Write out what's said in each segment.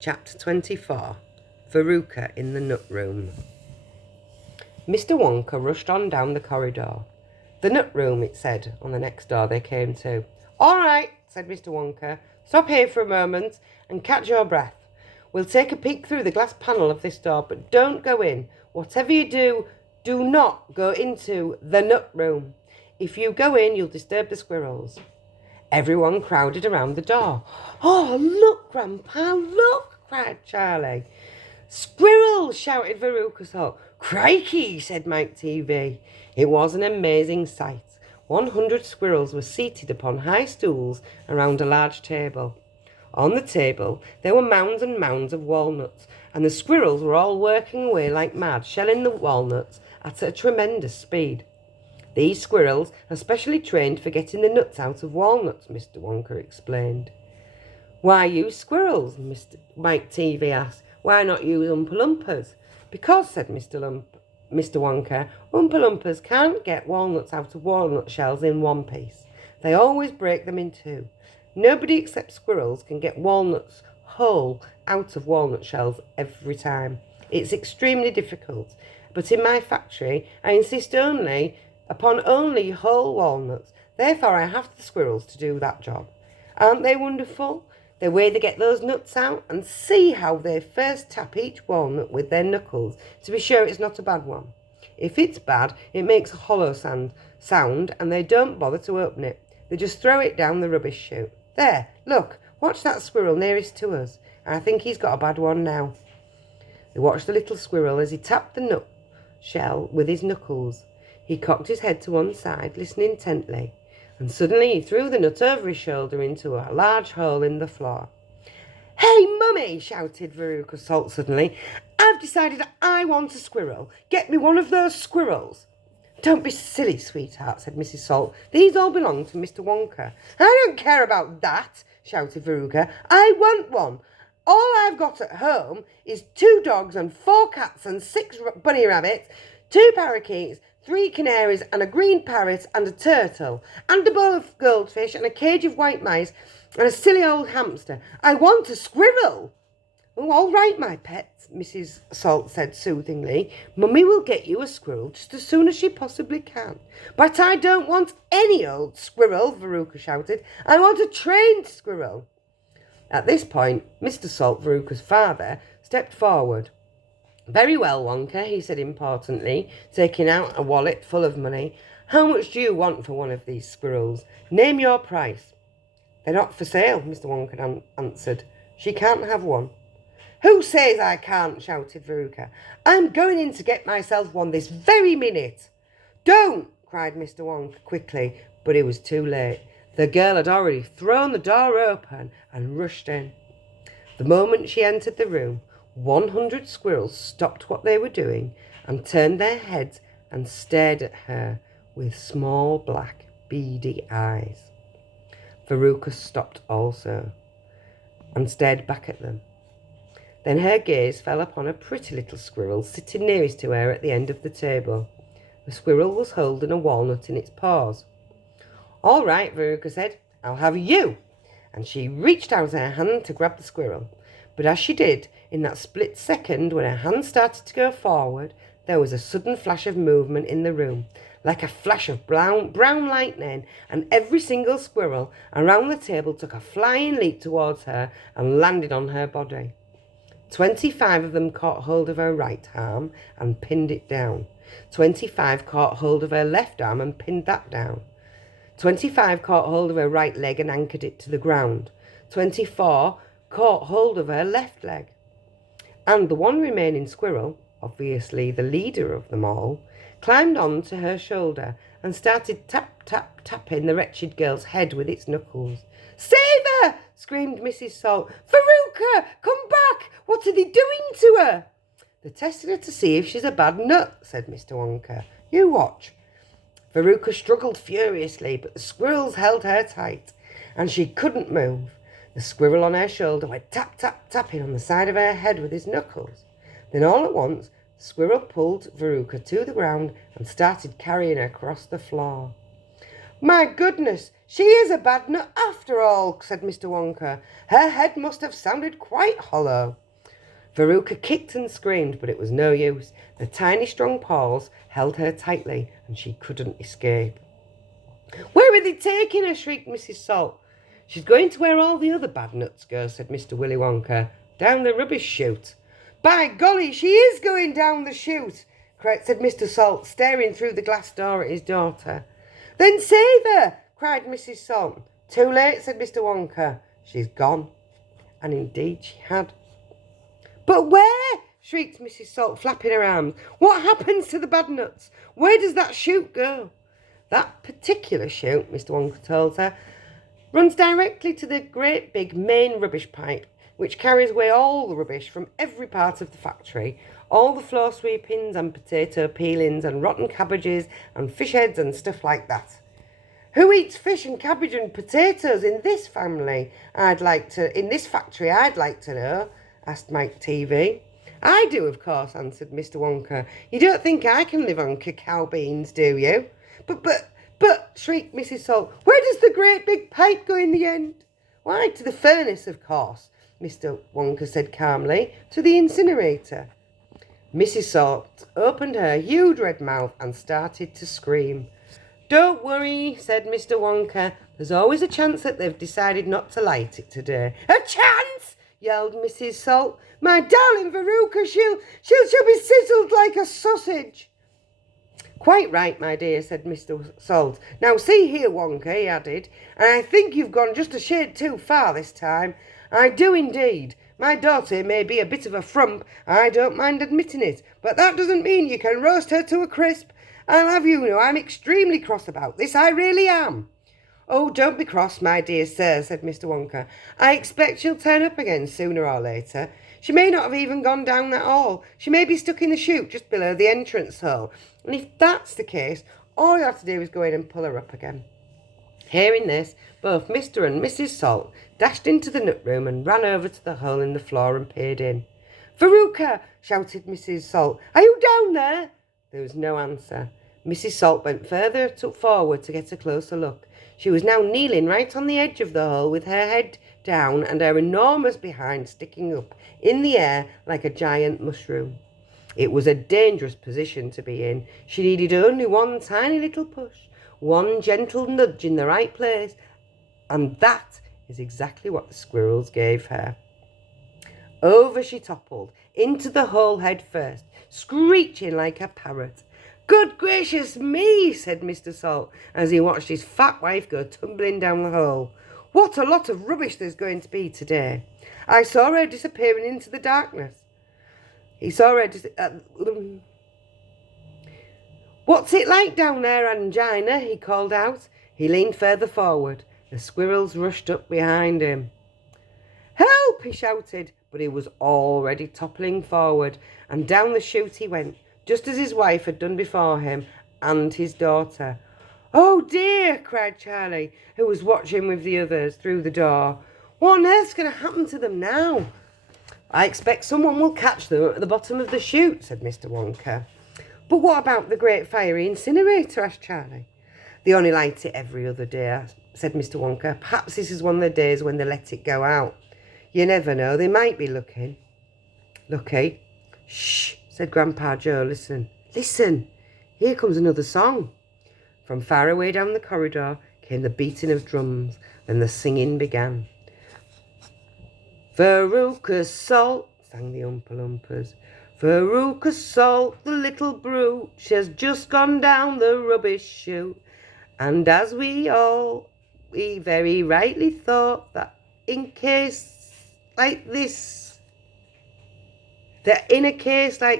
Chapter 24 Veruca in the Nut Room. Mr. Wonka rushed on down the corridor. The nut room, it said, on the next door they came to. "All right," said Mr. Wonka. "Stop here for a moment and catch your breath. We'll take a peek through the glass panel of this door, but don't go in. Whatever you do, do not go into the nut room. If you go in, you'll disturb the squirrels." Everyone crowded around the door. "Oh, look, Grandpa, look!" cried Charlie. "Squirrels!" shouted Veruca Salt. "Crikey!" said Mike TV. It was an amazing sight. 100 squirrels were seated upon high stools around a large table. On the table there were mounds and mounds of walnuts, and the squirrels were all working away like mad, shelling the walnuts at a tremendous speed. "These squirrels are specially trained for getting the nuts out of walnuts," Mr. Wonka explained. "Why use squirrels?" Mike TV asked. "Why not use Oompa Loompas?" "Because," said Mr. Wonka, "Oompa Loompas can't get walnuts out of walnut shells in one piece. They always break them in two. Nobody except squirrels can get walnuts whole out of walnut shells every time. It's extremely difficult. But in my factory, I insist upon only whole walnuts. Therefore, I have the squirrels to do that job. Aren't they wonderful? The way they get those nuts out, and see how they first tap each walnut with their knuckles to be sure it's not a bad one. If it's bad, it makes a hollow sound, and they don't bother to open it. They just throw it down the rubbish chute. There, look, watch that squirrel nearest to us. I think he's got a bad one now." They watched the little squirrel as he tapped the nut shell with his knuckles. He cocked his head to one side, listening intently, and suddenly he threw the nut over his shoulder into a large hole in the floor. "Hey, Mummy!" shouted Veruca Salt suddenly. "I've decided I want a squirrel. Get me one of those squirrels." "Don't be silly, sweetheart," said Mrs. Salt. "These all belong to Mr. Wonka." "I don't care about that," shouted Veruca. "I want one. All I've got at home is 2 dogs and 4 cats and 6 bunny rabbits, 2 parakeets, 3 canaries and a green parrot and a turtle, and a bowl of goldfish and a cage of white mice and a silly old hamster. I want a squirrel." "Oh, all right, my pet," Mrs. Salt said soothingly. "Mummy will get you a squirrel just as soon as she possibly can." "But I don't want any old squirrel," Veruca shouted. "I want a trained squirrel." At this point, Mr. Salt, Veruca's father, stepped forward. "Very well, Wonka," he said importantly, taking out a wallet full of money. "How much do you want for one of these squirrels? Name your price." "They're not for sale," Mr. Wonka answered. "She can't have one." "Who says I can't?" shouted Veruca. "I'm going in to get myself one this very minute." "Don't!" cried Mr. Wonka quickly, but it was too late. The girl had already thrown the door open and rushed in. The moment she entered the room, 100 squirrels stopped what they were doing and turned their heads and stared at her with small black beady eyes. Veruca stopped also and stared back at them. Then her gaze fell upon a pretty little squirrel sitting nearest to her at the end of the table. The squirrel was holding a walnut in its paws. "All right," Veruca said, "I'll have you." And she reached out her hand to grab the squirrel. But as she did, in that split second when her hand started to go forward, there was a sudden flash of movement in the room, like a flash of brown lightning, and every single squirrel around the table took a flying leap towards her and landed on her body. 25 of them caught hold of her right arm and pinned it down. 25 caught hold of her left arm and pinned that down. 25 caught hold of her right leg and anchored it to the ground. 24 caught hold of her left leg. And the one remaining squirrel, obviously the leader of them all, climbed on to her shoulder and started tapping the wretched girl's head with its knuckles. "Save her!" screamed Mrs. Salt. "Veruca, come back! What are they doing to her?" "They're testing her to see if she's a bad nut," said Mr. Wonka. "You watch." Veruca struggled furiously, but the squirrels held her tight, and she couldn't move. The squirrel on her shoulder went tapping on the side of her head with his knuckles. Then all at once, the squirrel pulled Veruca to the ground and started carrying her across the floor. My goodness, she is a bad nut after all, said Mr. Wonka. Her head must have sounded quite hollow. Veruca kicked and screamed, but it was no use. The tiny strong paws held her tightly, and she couldn't escape. Where are they taking her? Shrieked Mrs. Salt. She's going to where all the other bad nuts go, said Mr. Willy Wonka. Down the rubbish chute. By golly, she is going down the chute, said Mr. Salt, staring through the glass door at his daughter. Then save her, cried Mrs. Salt. Too late, said Mr. Wonka. She's gone. And indeed she had. But where? Shrieked Mrs. Salt, flapping her arms. What happens to the bad nuts? Where does that chute go? That particular chute, Mr. Wonka told her, runs directly to the great big main rubbish pipe, which carries away all the rubbish from every part of the factory, all the floor sweepings and potato peelings and rotten cabbages and fish heads and stuff like that. Who eats fish and cabbage and potatoes in this family? In this factory, I'd like to know, asked Mike TV. I do, of course, answered Mr. Wonka. You don't think I can live on cacao beans, do you? But, shrieked Mrs. Salt, where does the great big pipe go in the end? Why, to the furnace, of course, Mr. Wonka said calmly, to the incinerator. Mrs. Salt opened her huge red mouth and started to scream. Don't worry, said Mr. Wonka. There's always a chance that they've decided not to light it today. A chance? Yelled Mrs. Salt. My darling Veruca, she'll be sizzled like a sausage. Quite right, my dear, said Mr. Salt. Now see here, Wonka, he added, and I think you've gone just a shade too far this time. I do indeed. My daughter may be a bit of a frump, I don't mind admitting it, but that doesn't mean you can roast her to a crisp. I'll have you know I'm extremely cross about this, I really am. Oh, don't be cross, my dear sir, said Mr. Wonka. I expect she'll turn up again sooner or later. She may not have even gone down that hall. She may be stuck in the chute just below the entrance hole. And if that's the case, all you have to do is go in and pull her up again. Hearing this, both Mr. and Mrs. Salt dashed into the nut room and ran over to the hole in the floor and peered in. Veruca, shouted Mrs. Salt, are you down there? There was no answer. Mrs. Salt went further forward to get a closer look. She was now kneeling right on the edge of the hole with her head down and her enormous behind sticking up in the air like a giant mushroom. It was a dangerous position to be in. She needed only one tiny little push, one gentle nudge in the right place, and that is exactly what the squirrels gave her. Over she toppled, into the hole head first, screeching like a parrot. Good gracious me, said Mr. Salt, as he watched his fat wife go tumbling down the hole. What a lot of rubbish there's going to be today. I saw her disappearing into the darkness. He saw her What's it like down there, Angina? He called out. He leaned further forward. The squirrels rushed up behind him. Help, he shouted, but he was already toppling forward, and down the chute he went, just as his wife had done before him, and his daughter. Oh dear, cried Charlie, who was watching with the others through the door. What on earth's going to happen to them now? I expect someone will catch them at the bottom of the chute, said Mr. Wonka. But what about the great fiery incinerator? Asked Charlie. They only light it every other day, said Mr. Wonka. Perhaps this is one of the days when they let it go out. You never know, they might be looking. Lucky? Shh, said Grandpa Joe. Listen, here comes another song. From far away down the corridor came the beating of drums, then the singing began. Veruca Salt, sang the Oompa Loompas. Veruca Salt, the little brute, she has just gone down the rubbish chute. And as we very rightly thought that in a case like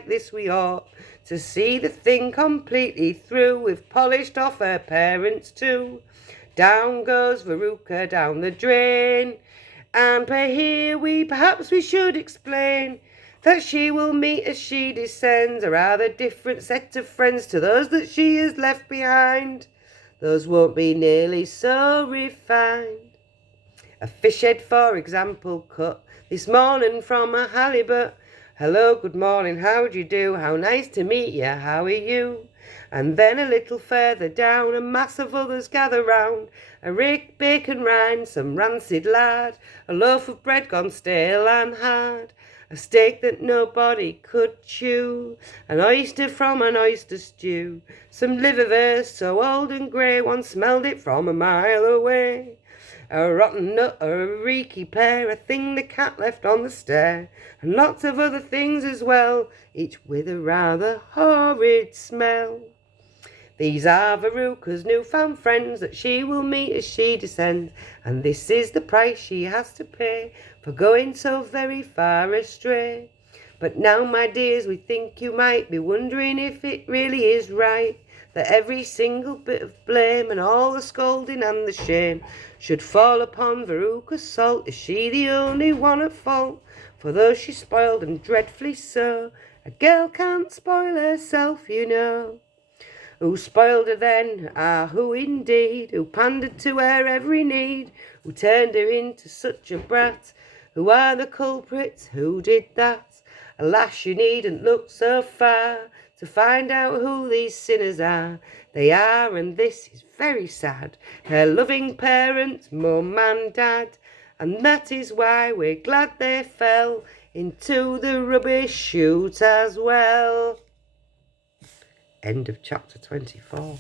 this we ought to see the thing completely through, with polished off her parents too. Down goes Veruca down the drain, and perhaps we should explain that she will meet as she descends a rather different set of friends to those that she has left behind. Those won't be nearly so refined. A fish head, for example, cut this morning from a halibut. Hello, good morning, how do you do? How nice to meet you, how are you? And then a little further down, a mass of others gather round. A rake bacon rind, some rancid lard, a loaf of bread gone stale and hard, a steak that nobody could chew, an oyster from an oyster stew, some liverwurst so old and grey one smelled it from a mile away. A rotten nut or a reeky pear, a thing the cat left on the stair, and lots of other things as well, each with a rather horrid smell. These are Veruca's newfound friends that she will meet as she descends, and this is the price she has to pay for going so very far astray. But now, my dears, we think you might be wondering if it really is right that every single bit of blame and all the scolding and the shame should fall upon Veruca Salt. Is she the only one at fault? For though she's spoiled and dreadfully so, a girl can't spoil herself, you know. Who spoiled her then? Ah, who indeed? Who pandered to her every need? Who turned her into such a brat? Who are the culprits? Who did that? Alas, you needn't look so far to find out who these sinners are. They are, and this is very sad, her loving parents, mum and dad. And that is why we're glad they fell into the rubbish chute as well. End of chapter 24.